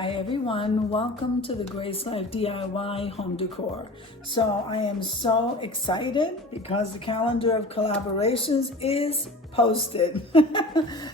Hi everyone, welcome to the Grace Life DIY Home Decor. So I am so excited because the calendar of collaborations is posted.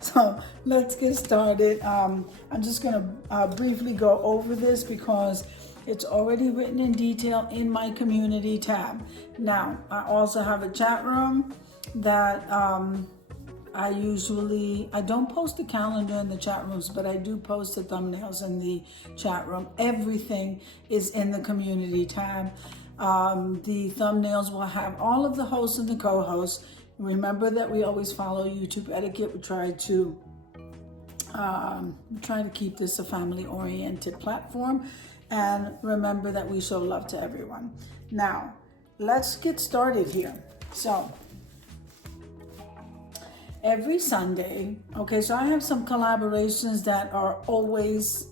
So let's get started. I'm just gonna briefly go over this because it's already written in detail in my community tab. Now, I also have a chat room that I don't post the calendar in the chat rooms, but I do post the thumbnails in the chat room. Everything is in the community tab. The thumbnails will have all of the hosts and the co-hosts. Remember that we always follow YouTube etiquette. We try to keep this a family-oriented platform. And remember that we show love to everyone. Now, let's get started here. So, every Sunday, okay, so I have some collaborations that are always,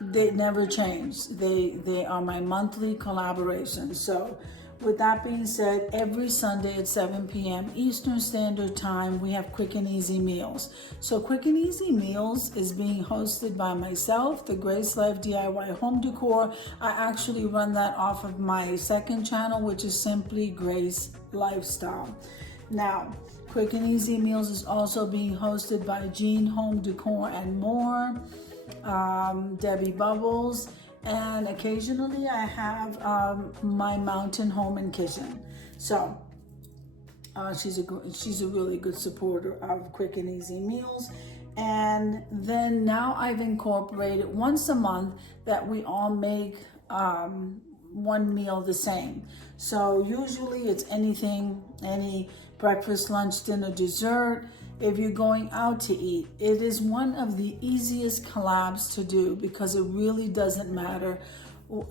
they never change. They are my monthly collaborations. So with that being said, every Sunday at 7 p.m. Eastern Standard Time, we have Quick and Easy Meals. So Quick and Easy Meals is being hosted by myself, the Grace Life DIY Home Decor. I actually run that off of my second channel, which is simply Grace Lifestyle. Now, Quick and Easy Meals is also being hosted by Jean Home Decor and More, Debbie Bubbles, and occasionally I have my Mountain Home and Kitchen. So she's a really good supporter of Quick and Easy Meals. And then now I've incorporated once a month that we all make one meal the same. So usually it's any breakfast, lunch, dinner, dessert. If you're going out to eat, it is one of the easiest collabs to do because it really doesn't matter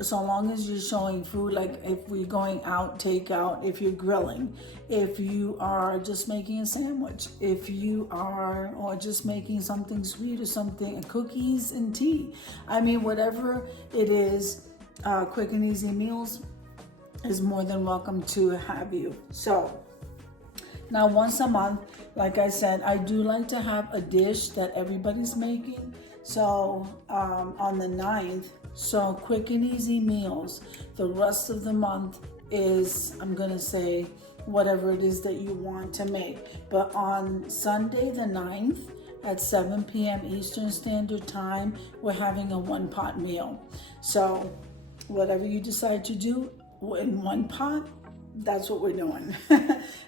so long as you're showing food. Like if we're going out, takeout, if you're grilling, if you are just making a sandwich, if you are or just making something sweet or something, cookies and tea. I mean, whatever it is, Quick and Easy Meals is more than welcome to have you. So now once a month, like I said, I do like to have a dish that everybody's making. So on the 9th, so Quick and Easy Meals, the rest of the month is, I'm gonna say, whatever it is that you want to make. But on Sunday the 9th at 7 p.m. Eastern Standard Time, we're having a one-pot meal. So whatever you decide to do in one pot, that's what we're doing.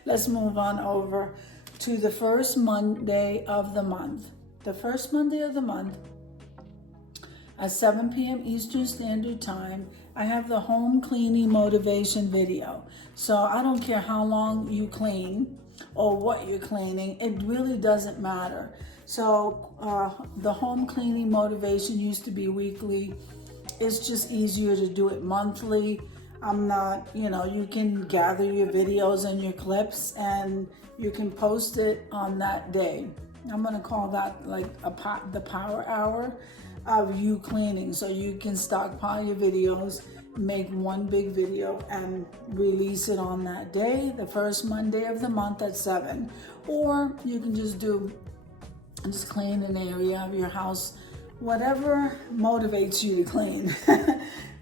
Let's move on over to the first Monday of the month. The first Monday of the month at 7 p.m. Eastern Standard Time, I have the home cleaning motivation video. So I don't care how long you clean or what you're cleaning, it really doesn't matter. So the home cleaning motivation used to be weekly. It's just easier to do it monthly. I'm not, you can gather your videos and your clips and you can post it on that day. I'm gonna call that like the power hour of you cleaning. So you can stockpile your videos, make one big video and release it on that day, the first Monday of the month at 7. Or you can just clean an area of your house, whatever motivates you to clean.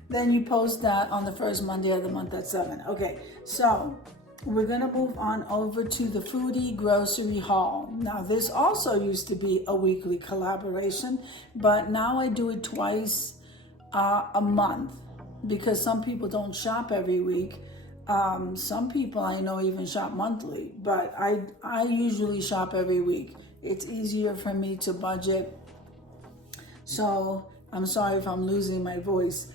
Then you post that on the first Monday of the month at 7. Okay, so we're gonna move on over to the foodie grocery haul. Now this also used to be a weekly collaboration, but now I do it twice a month because some people don't shop every week. Some people I know even shop monthly, but I usually shop every week. It's easier for me to budget. So I'm sorry if I'm losing my voice.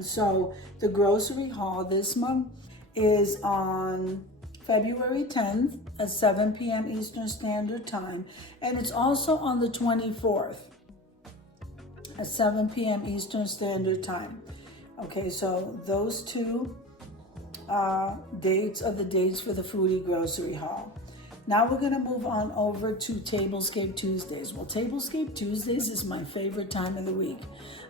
So the grocery haul this month is on February 10th at 7 p.m. Eastern Standard Time. And it's also on the 24th at 7 p.m. Eastern Standard Time. Okay, so those two dates are the dates for the foodie grocery haul. Now we're gonna move on over to Tablescape Tuesdays. Well, Tablescape Tuesdays is my favorite time of the week.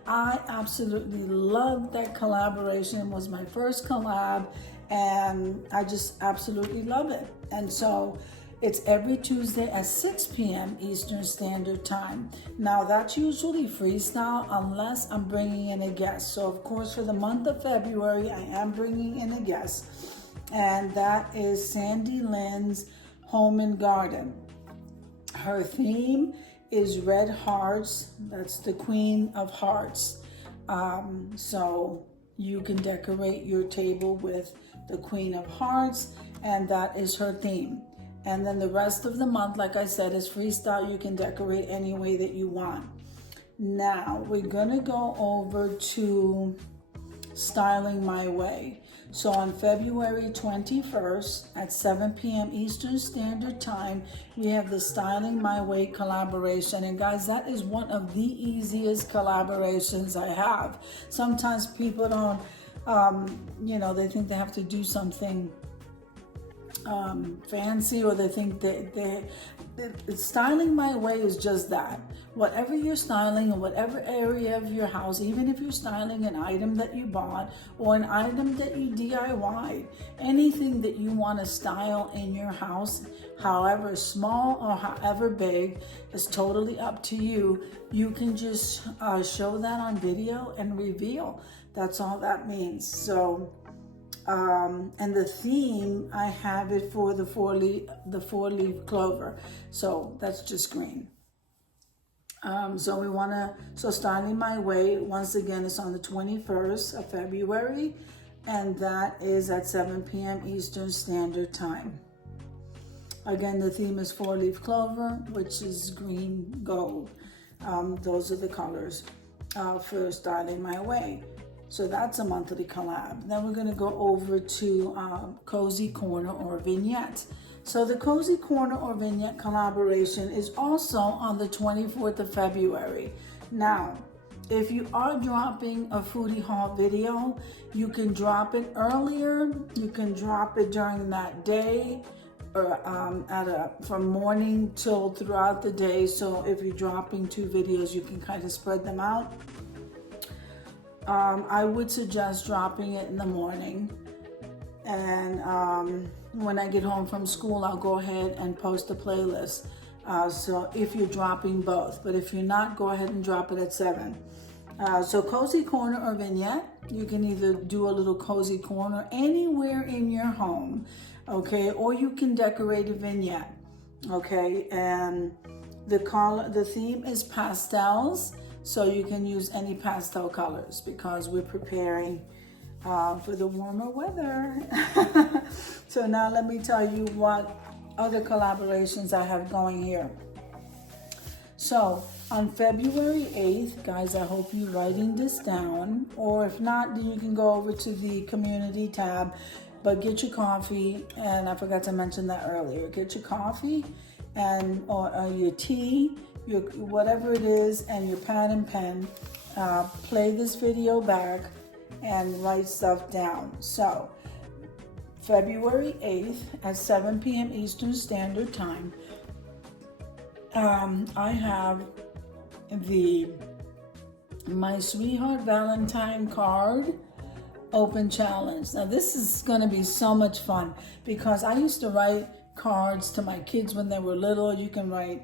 I absolutely love that collaboration. It was my first collab and I just absolutely love it. And so It's every Tuesday at 6 p.m. Eastern Standard Time. Now, that's usually freestyle unless I'm bringing in a guest. So, of course, for the month of February, I am bringing in a guest. And that is Sandy Lynn's Home and Garden. Her theme is red hearts. That's the Queen of Hearts. So you can decorate your table with the Queen of Hearts, and that is her theme. And then the rest of the month, like I said, is freestyle. You can decorate any way that you want. Now we're gonna go over to Styling My Way. So on February 21st at 7 p.m. Eastern Standard Time, we have the Styling My Way collaboration. And guys, that is one of the easiest collaborations I have. Sometimes people don't, they think they have to do something fancy, or they think Styling My Way is just that. Whatever you're styling in whatever area of your house, even if you're styling an item that you bought or an item that you DIY'd, anything that you want to style in your house, however small or however big, is totally up to you. You can just show that on video and reveal. That's all that means. So and the theme, I have it for the four-leaf clover. So that's just green. So Styling My Way, once again, it's on the 21st of February, and that is at 7 p.m. Eastern Standard Time. Again, the theme is four-leaf clover, which is green, gold. Those are the colors for Styling My Way. So that's a monthly collab. Then we're going to go over to Cozy Corner or Vignette. So the Cozy Corner or Vignette collaboration is also on the 24th of February. Now, if you are dropping a foodie haul video, you can drop it earlier. You can drop it during that day, or from morning till throughout the day. So if you're dropping 2 videos, you can kind of spread them out. I would suggest dropping it in the morning, and when I get home from school, I'll go ahead and post a playlist. So if you're dropping both, but if you're not, go ahead and drop it at 7. So Cozy Corner or Vignette, you can either do a little cozy corner anywhere in your home, okay, or you can decorate a vignette, okay, and the theme is pastels. So you can use any pastel colors because we're preparing for the warmer weather. So now let me tell you what other collaborations I have going here. So on February 8th, guys, I hope you're writing this down, or if not, then you can go over to the community tab, but get your coffee, and I forgot to mention that earlier. Get your coffee and or your tea, your whatever it is, and your pad and pen. Play this video back and write stuff down. So February 8th at 7 p.m. Eastern Standard Time, I have the My Sweetheart Valentine card open challenge. Now this is going to be so much fun because I used to write cards to my kids when they were little. You can write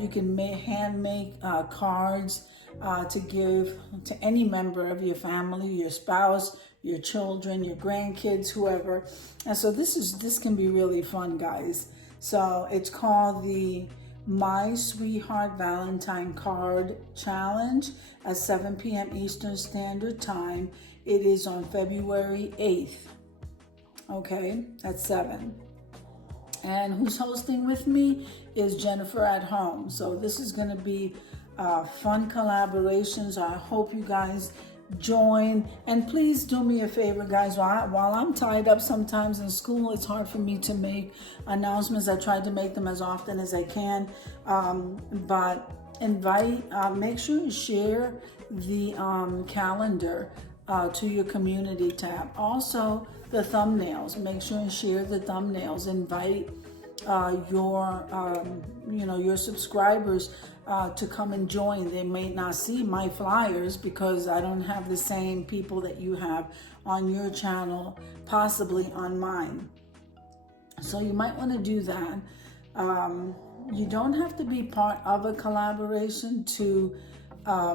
you can hand make cards to give to any member of your family, your spouse, your children, your grandkids, whoever. And so this can be really fun, guys. So it's called the My Sweetheart Valentine Card Challenge at 7 p.m. Eastern Standard Time. It is on February 8th, okay, at 7. And who's hosting with me is Jennifer at home. So this is going to be fun collaborations. I hope you guys join. And please do me a favor, guys. While I'm tied up sometimes in school, it's hard for me to make announcements. I try to make them as often as I can. But make sure you share the calendar to your community tab. Also, the thumbnails. Make sure and share the thumbnails. Invite your subscribers to come and join. They may not see my flyers because I don't have the same people that you have on your channel, possibly on mine. So you might want to do that. You don't have to be part of a collaboration to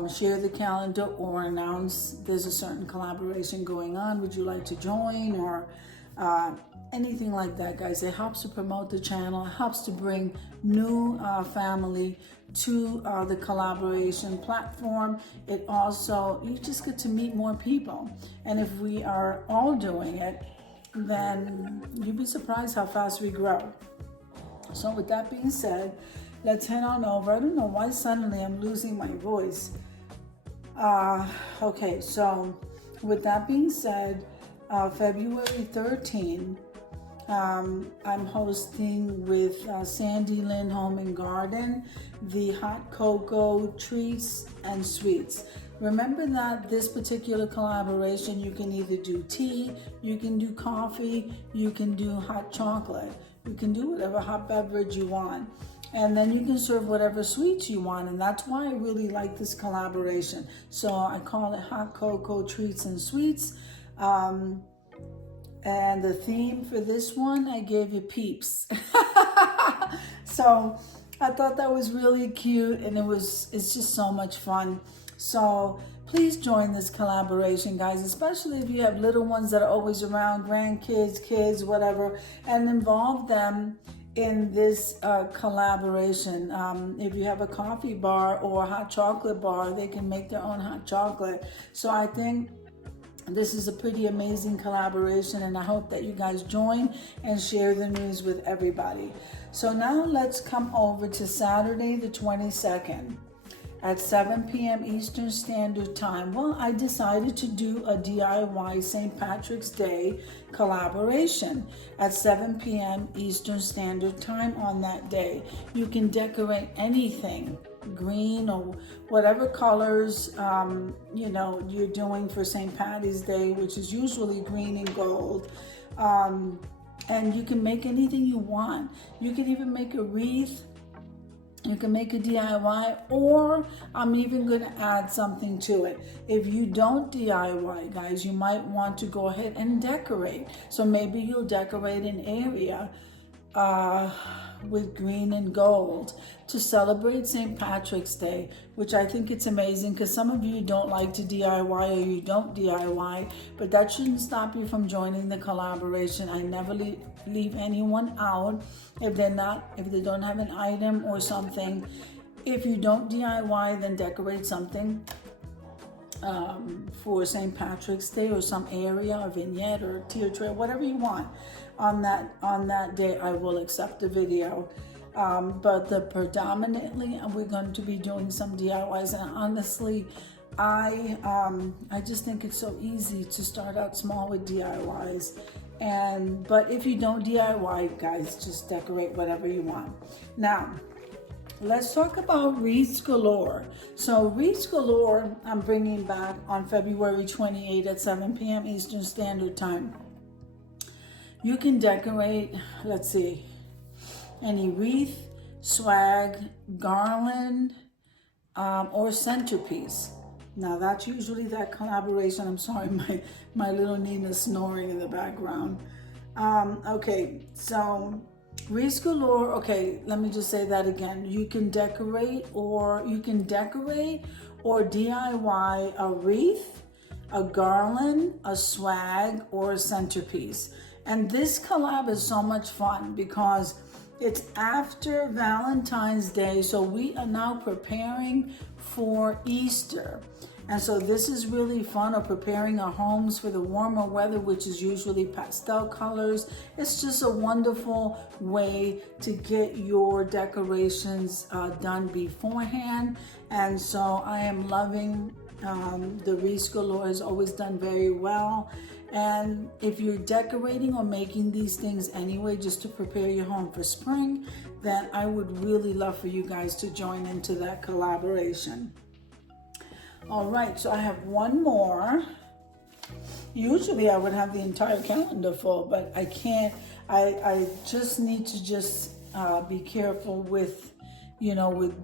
share the calendar or announce there's a certain collaboration going on. Would you like to join, or anything like that, guys? It helps to promote the channel. It helps to bring new family to the collaboration platform. It also, you just get to meet more people. And if we are all doing it, then you'd be surprised how fast we grow. So with that being said, let's head on over. I don't know why suddenly I'm losing my voice. Okay, so with that being said, February 13th, I'm hosting with Sandy Lynn Home and Garden, the hot cocoa treats and sweets. Remember that this particular collaboration, you can either do tea, you can do coffee, you can do hot chocolate. You can do whatever hot beverage you want. And then you can serve whatever sweets you want. And that's why I really like this collaboration. So I call it Hot Cocoa Treats and Sweets. And the theme for this one, I gave you peeps. So I thought that was really cute, and it's just so much fun. So please join this collaboration, guys, especially if you have little ones that are always around, grandkids, kids, whatever, and involve them in this collaboration. If you have a coffee bar or a hot chocolate bar, they can make their own hot chocolate. So I think this is a pretty amazing collaboration, and I hope that you guys join and share the news with everybody. So now let's come over to Saturday the 22nd. At 7 p.m. Eastern Standard Time. Well, I decided to do a DIY St. Patrick's Day collaboration at 7 p.m. Eastern Standard Time on that day. You can decorate anything, green or whatever colors you're doing for St. Patty's Day, which is usually green and gold. And you can make anything you want. You can even make a wreath. You can make a DIY, or I'm even going to add something to it. If you don't DIY, guys, you might want to go ahead and decorate. So maybe you'll decorate an area with green and gold to celebrate St. Patrick's Day, which I think it's amazing, because some of you don't like to DIY or you don't DIY, but that shouldn't stop you from joining the collaboration. I never leave anyone out if they don't have an item or something. If you don't DIY, then decorate something for St. Patrick's Day, or some area, or vignette, or tier tray, whatever you want. On that day, I will accept the video. But predominantly, we're going to be doing some DIYs. And honestly, I just think it's so easy to start out small with DIYs. But if you don't DIY, guys, just decorate whatever you want. Now, let's talk about Wreaths Galore. So Wreaths Galore, I'm bringing back on February 28th at 7 p.m. Eastern Standard Time. You can decorate, let's see, any wreath, swag, garland, or centerpiece. Now that's usually that collaboration. I'm sorry, my little Nina's snoring in the background. Okay, so Wreaths Galore. Okay, let me just say that again. You can decorate or DIY a wreath, a garland, a swag, or a centerpiece. And this collab is so much fun because it's after Valentine's Day, so we are now preparing for Easter. And so this is really fun, or preparing our homes for the warmer weather, which is usually pastel colors. It's just a wonderful way to get your decorations done beforehand. And so I am loving the Wreaths Galore. Has always done very well. And if you're decorating or making these things anyway, just to prepare your home for spring, then I would really love for you guys to join into that collaboration. All right, so I have one more. Usually I would have the entire calendar full, but I can't. I just need to be careful with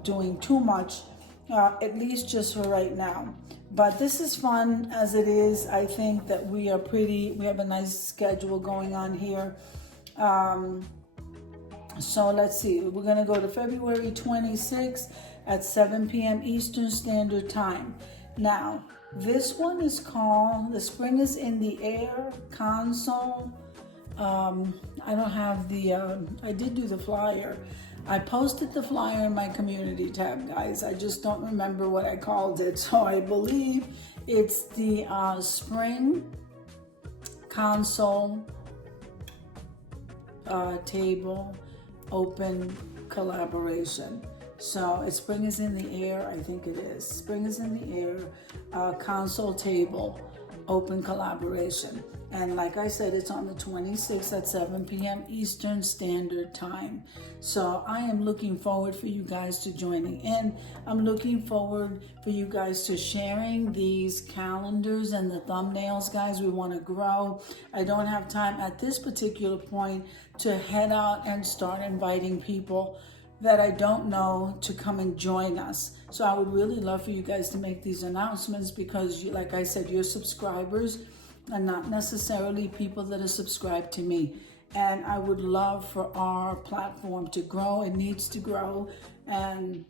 doing too much, at least just for right now. But this is fun as it is. I think that we have a nice schedule going on here. So let's see, we're gonna go to February 26th at 7 p.m. Eastern Standard Time. Now, this one is called The Spring is in the Air console. I don't have the, I did do the flyer. I posted the flyer in my community tab, guys. I just don't remember what I called it. So I believe it's the Spring console table open collaboration. So it's Spring is in the Air, I think it is. Spring is in the Air console table open collaboration. And like I said, it's on the 26th at 7 p.m. Eastern Standard Time. So I am looking forward for you guys to joining in. I'm looking forward for you guys to sharing these calendars and the thumbnails, guys. We want to grow. I don't have time at this particular point to head out and start inviting people that I don't know to come and join us. So I would really love for you guys to make these announcements because, like I said, your subscribers are not necessarily people that are subscribed to me. And I would love for our platform to grow. It needs to grow. And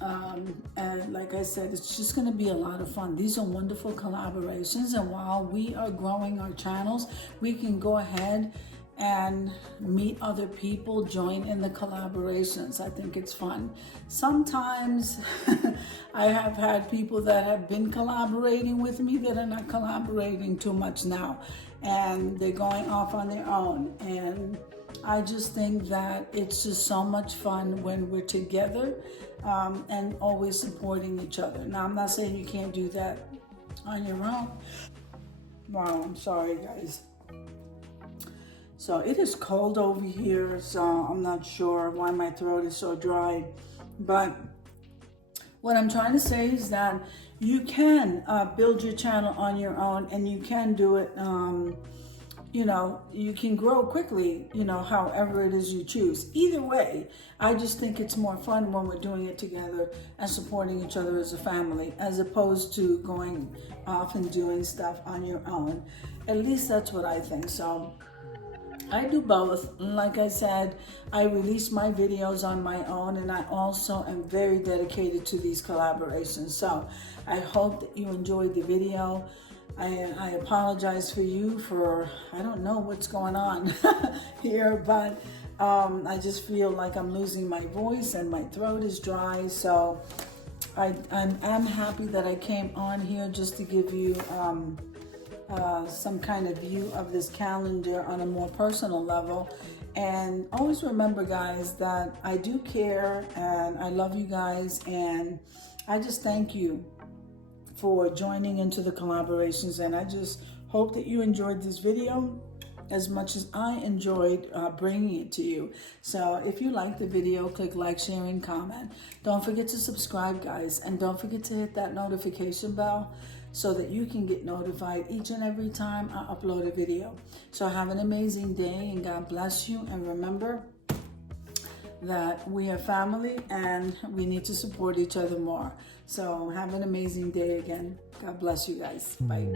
like I said, it's just going to be a lot of fun. These are wonderful collaborations. And while we are growing our channels, we can go ahead and meet other people, join in the collaborations. I think it's fun. Sometimes I have had people that have been collaborating with me that are not collaborating too much now, and they're going off on their own. And I just think that it's just so much fun when we're together and always supporting each other. Now, I'm not saying you can't do that on your own. Wow, I'm sorry, guys. So it is cold over here, so I'm not sure why my throat is so dry. But what I'm trying to say is that you can build your channel on your own, and you can do it, you know, you can grow quickly, you know, however it is you choose. Either way, I just think it's more fun when we're doing it together and supporting each other as a family, as opposed to going off and doing stuff on your own. At least that's what I think. So I do both. Like I said, I release my videos on my own, and I also am very dedicated to these collaborations. So I hope that you enjoyed the video. I apologize for you for, I don't know what's going on here, but I just feel like I'm losing my voice and my throat is dry. So I'm happy that I came on here just to give you some kind of view of this calendar on a more personal level. And always remember, guys, that I do care and I love you guys, and I just thank you for joining into the collaborations. And I just hope that you enjoyed this video as much as I enjoyed bringing it to you. So if you like the video, click like, share, and comment. Don't forget to subscribe, guys, and don't forget to hit that notification bell so that you can get notified each and every time I upload a video. So have an amazing day, and God bless you. And remember that we are family and we need to support each other more. So have an amazing day again. God bless you guys. Bye.